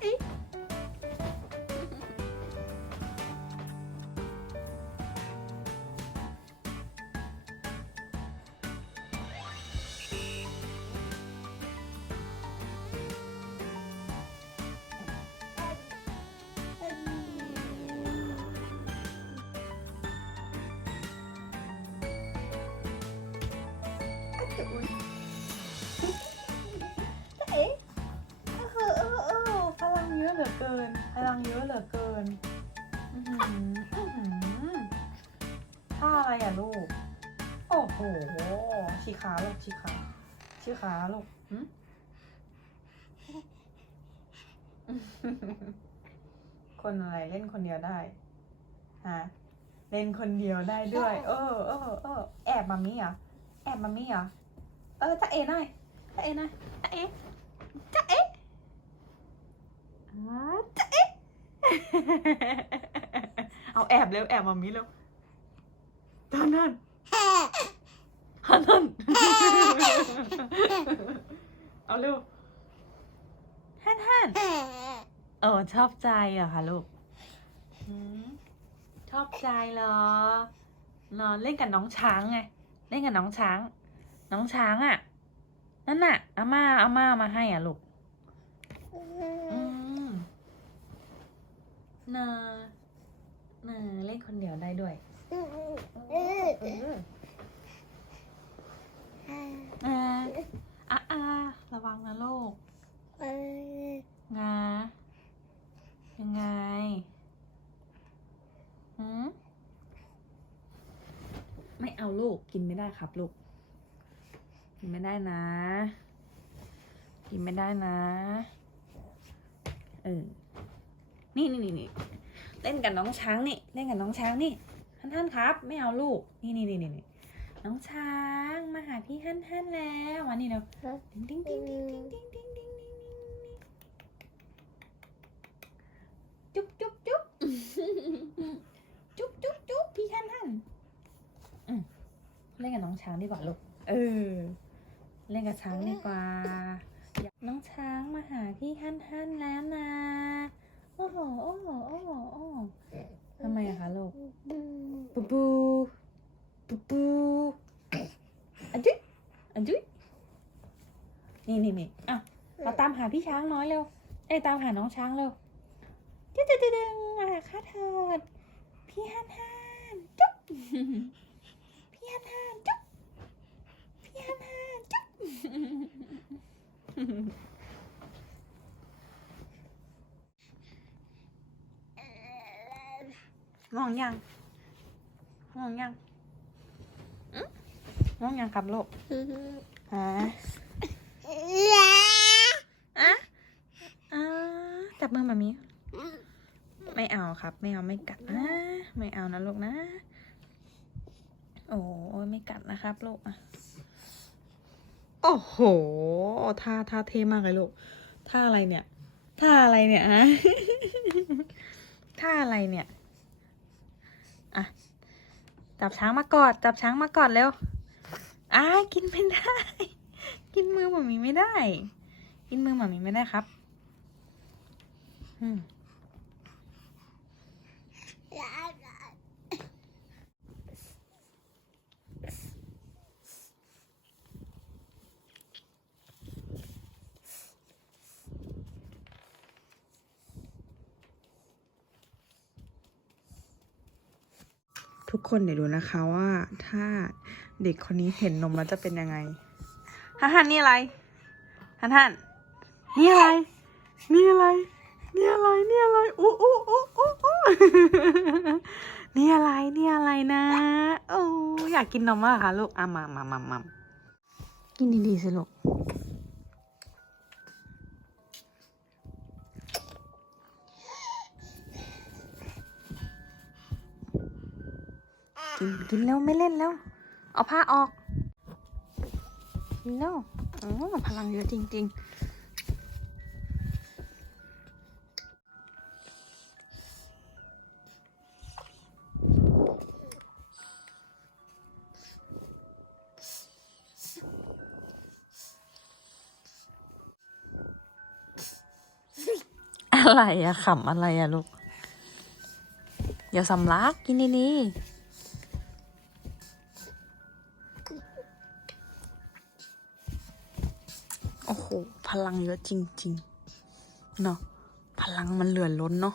Bye. โอ้โหชี้ขาลูกชี้ขาชี้ขาลูกหึคนอะไรเล่นคนเดียวได้ฮะเล่นคนเดียวได้ด้วย เออเออเออแอบมามี่เหรอแอบมามี่เหรอเออจะเอ๋หน่อยจะเอ๋หน่อยจะเอ๋จะเอ๋อ่าจะเอ๋เอาแอบเร็วแอบมามี่เร็วท่านนั่นท่านนั่น เอาเร็วท่านท่านเออชอบใจเหรอคะลูกหืมชอบใจเหรอนอนเล่นกับน้องช้างไง เล่นกับน้องช้าง น้องช้างอะ นั่นน่ะอาม่าอาม่ามาให้อะลูกอืมนานาเล่นคนเดียวได้ด้วยเอออ่าอะอ่าระวังนะลูกงายังไงหืมไม่เอาลูกกินไม่ได้ครับลูก กินไม่ได้นะ กินไม่ได้นะ เออ นี่นี่นี่นี่เล่นกับน้องช้างนี่ เล่นกับน้องช้างนี่ ท่านท่านครับ ไม่เอาลูก นี่นี่นี่นี่ น้องช้างมาหาพี่ท่านท่นแล้วมานี่เร็วติ๊งติ๊งติ๊งติ๊งติ๊งติ๊งติ๊งติ๊งติ๊งจุ๊บจุ๊บจุ๊บจุ๊บจุ๊บจุ๊บพี่ท่านท่นเล่นกับน้องช้างดีกว่าลูกเออเล่นกับช้างดีกว่าน้องช้างมาหาพี่ฮั่นฮั่นแล้วนะโอ้โหโอ้โหโอ้โหโอ้โหทำไมอะคะลูกปูปู ปูปูอะจุ๊ยอะจุ๊ย นี่นี่นี่อะเราตามหาพี่ช้างน้อยเร็ว เอ้ยตามหาน้องช้างเร็วจึ๊ดจึ๊ดจึ๊ดจึ๊ดมาหาข้าเถิดพี่ฮั่นฮั่นจุ๊บพี่ฮั่นฮั่นจุ๊บพี่ฮั่นฮั่นจุ๊บงองยังงองยังอื้ององยังครับลูกฮะ อะอ่าจับมือมามีไม่เอาครับ ไม่เอาไม่กัดนะ ไม่เอานะลูกนะ โอ้ยไม่กัดนะครับลูกอะโอ้โหท่าท่าเท่มากเลยลูกท่าอะไรเนี่ยท่าอะไรเนี่ยฮะท่าอะไรเนี่ยอะจับช้างมากอดจับช้างมากอดเร็วอ้ากินไม่ได้ กินมือหมามีไม่ได้ กินมือหมามีไม่ได้ครับ อืมทุกคนเดี๋ยวดูนะคะว่าถ้าเด็กคนนี้เห็นนมแล้วจะเป็นยังไง ฮันฮันนี่อะไรฮันฮันนี่อะไร นี่อะไร นี่อะไร นี่อะไรอู้อู้อู้อู้อู้นี่อะไรนี่อะไรนะโอ้อยากกินนมมากค่ะลูกอะมามามามากินดีๆสิลูกกินกินแล้วไม่เล่นแล้ว เอาผ้าออก กินแล้วโอ้พลังเยอะจริงๆอะอะไรอะขำอะไรอะลูก อย่าสำลักกินดีๆ อะจริงๆเนาะพลังมันเหลือล้นเนาะ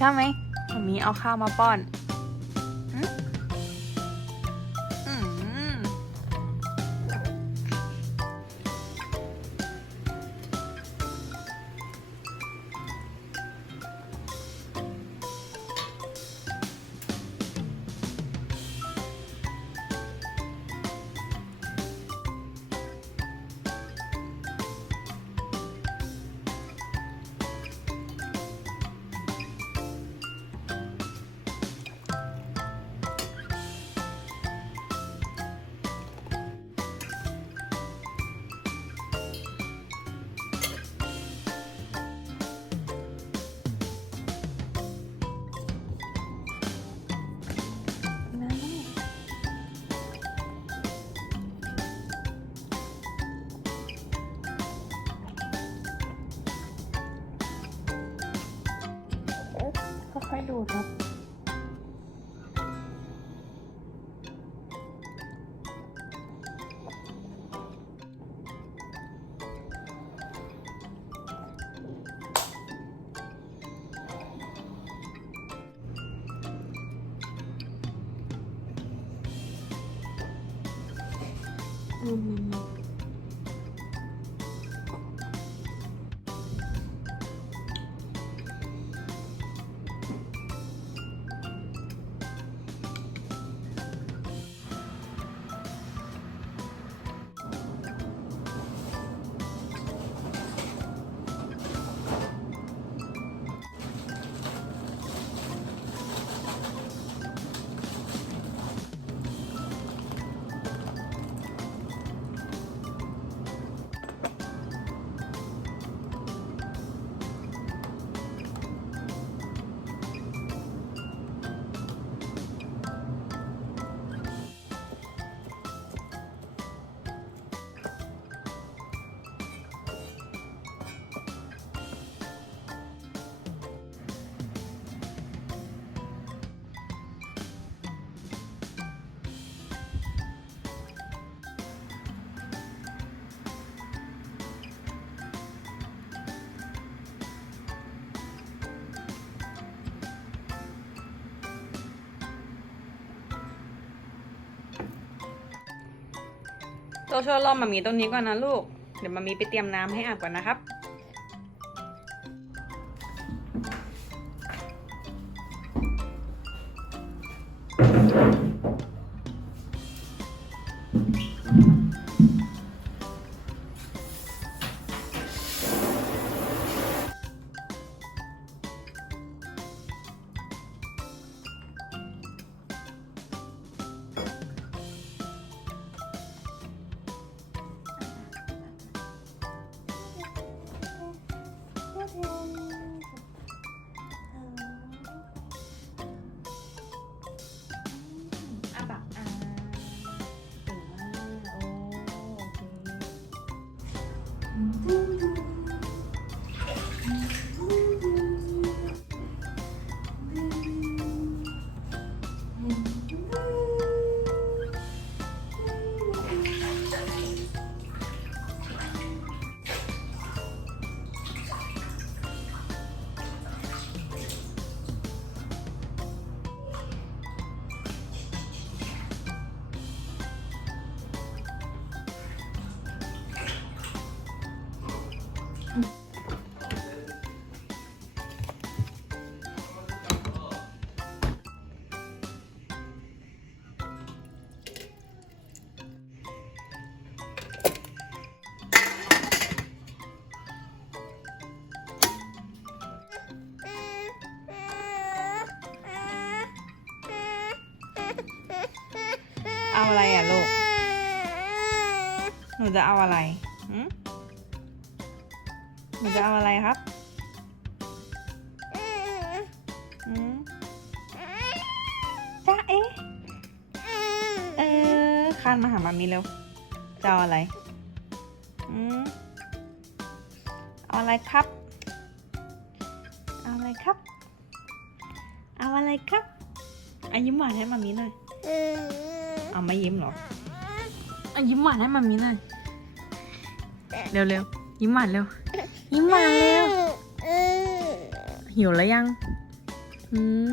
ข้าวไหมมามีเอาข้าวมาป้อน อยๆดูดครับ อืม ต้อช่วยล่อมมามีตรงนี้ก่อนนะลูก เดี๋ยวมามีไปเตรียมน้ำให้อาบก่อนนะครับ เอาอะไรอะลูก หนูจะเอาอะไร หนูจะเอาอะไรครับหืมจ้าเอ๊ะเออคานมาหามามีเร็วจะเอาอะไรอืมเอาอะไรครับ เอาอะไรครับ เอาอะไรครับอะยิ้มหวานให้มามีหน่อยเอาไม่ยิ้มเหรออะยิ้มหวานให้มามีหน่อยเร็วเร็วๆยิ้มหวานเร็ว ยิ้มหวานเร็วหิวแล้วยังอืม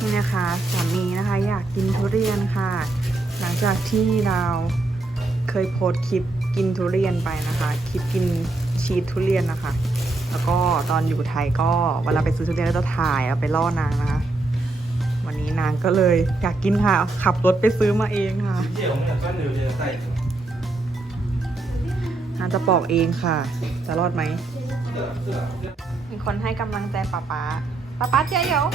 นี่นะคะสามีนะคะอยากกินทุเรียนค่ะ หลังจากที่เราเคยโพสคลิปกินทุเรียนไปนะคะ คลิปกินชีสทุเรียนนะคะ แล้วก็ตอนอยู่ไทยก็เวลาไปซื้อทุเรียนก็จะถ่ายเอาไปล่อนางนะคะ วันนี้นางก็เลยอยากกินค่ะ ขับรถไปซื้อมาเองค่ะ 借我们俩专留些袋子。 นางจะปอกเองค่ะ จะรอดไหม 是啊是啊， มีคนให้กำลังใจป๊าป๊าป๊าป๊าเจ๊เยว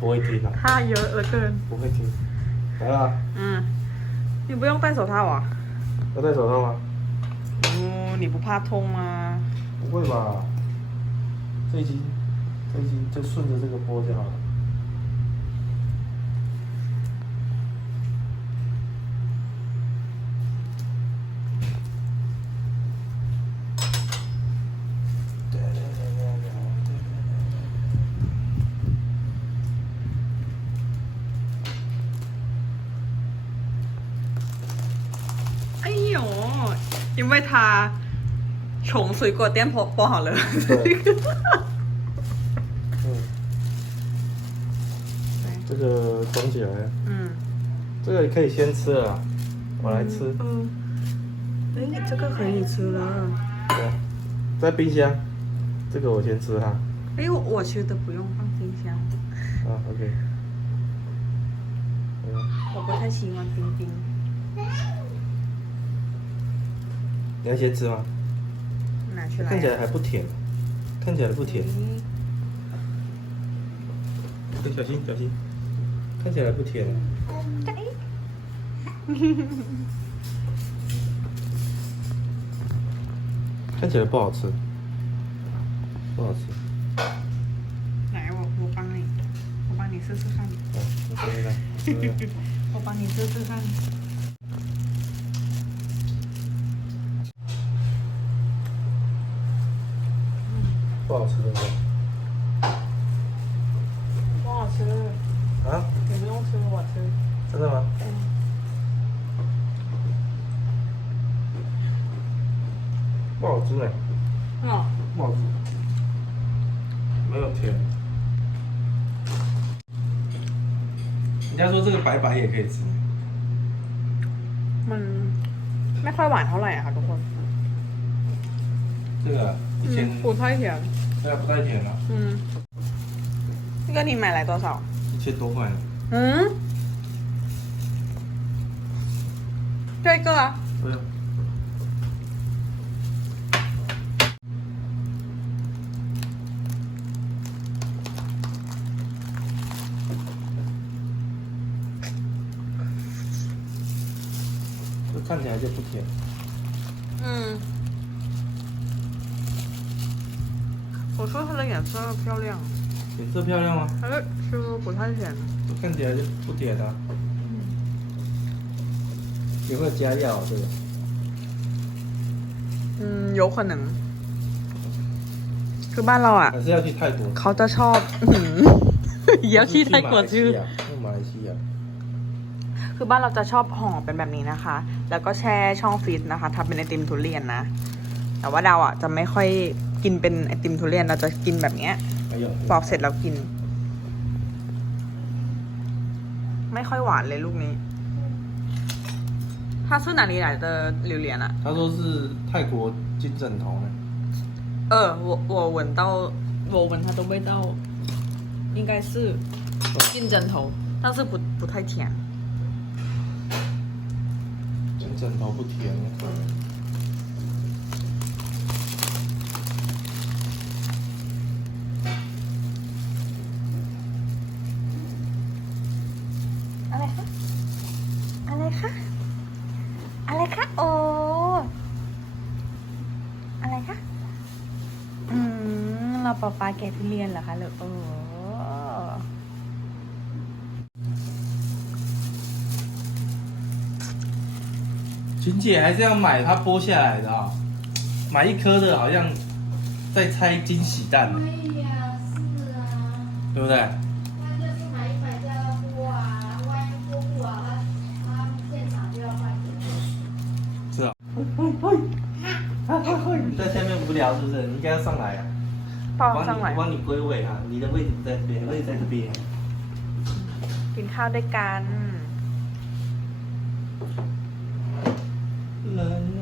不会听啊， ท่าเยอะเหลือเกิน 不会听。来啊， อืม你不用戴手套啊要戴手套吗？哦你不怕痛吗 不会吧？这一集，这一集就顺着这个播就好了。哎呦因为他穷水果店不不好了。对。嗯，这个装起来，嗯。这个可以先吃了，我来吃。嗯。哎这个可以吃了。对，在冰箱，这个我先吃哈。哎我我觉得不用放冰箱。啊，OK。嗯，我不太喜欢冰冰。你要先吃吗？拿出来看起来还不甜，看起来不甜。小心小心，看起来不甜。看起来不好吃，不好吃。来我我帮你我帮你试试看啊，我试试看试试看。我帮你试试看 不好吃对不对？不好吃啊，你不用吃我吃真的吗？不好吃哎，哦不好吃，没有甜。人家说这个白白也可以吃， มันไม่ค่อยหวานเท่าไหร่อะค่ะทุกคน 这个 一千，不太甜这个不太甜了，嗯。这个你买来多少？一千多块呢。嗯？这个啊。对啊。这看起来就不甜。嗯我说它的颜色漂亮颜色漂亮吗？但是吃不太甜这看起来就不甜啊。有没有加药、这个？ อืม有可能คือบ้านเราอ่ะ 还是要去泰国？ เขาจะชอบ อื้อหือเยอะที่ไทยกว่าชื่อ 去马来西亚。 คือบ้านเราจะชอบห่อเป็นแบบนี้นะคะ แล้วก็แช่ช่องฟรีซนะคะทำเป็นไอติมทุเรียนนะ แต่ว่าเราอ่ะจะไม่ค่อยกินเป็นไอติมทุเรียน เราจะกินแบบเนี้ย 还有 ปอกเสร็จแล้วกิน ไม่ค่อยหวานเลยลูกนี้它是哪里来的榴莲啊？他说是泰国金枕头呢。呃，我我闻到，我闻它的味道，应该是金针头，但是不不太甜。金枕头不甜。 ปาปาแกะทุเรียนเหรอคะลูกโอ้ 群姐还是要买它剥下来的啊、买一颗的好像在拆惊喜蛋呢，哎呀，是啊，对不对？那就是买一百加锅啊，万一锅不好，他他现场就要换给是啊。你在下面无聊是不是？你应该要上来啊！ 帮我上来我帮你归位啊，你的位置在这边，位置在这边。กินข้าวด้วยกัน嗯。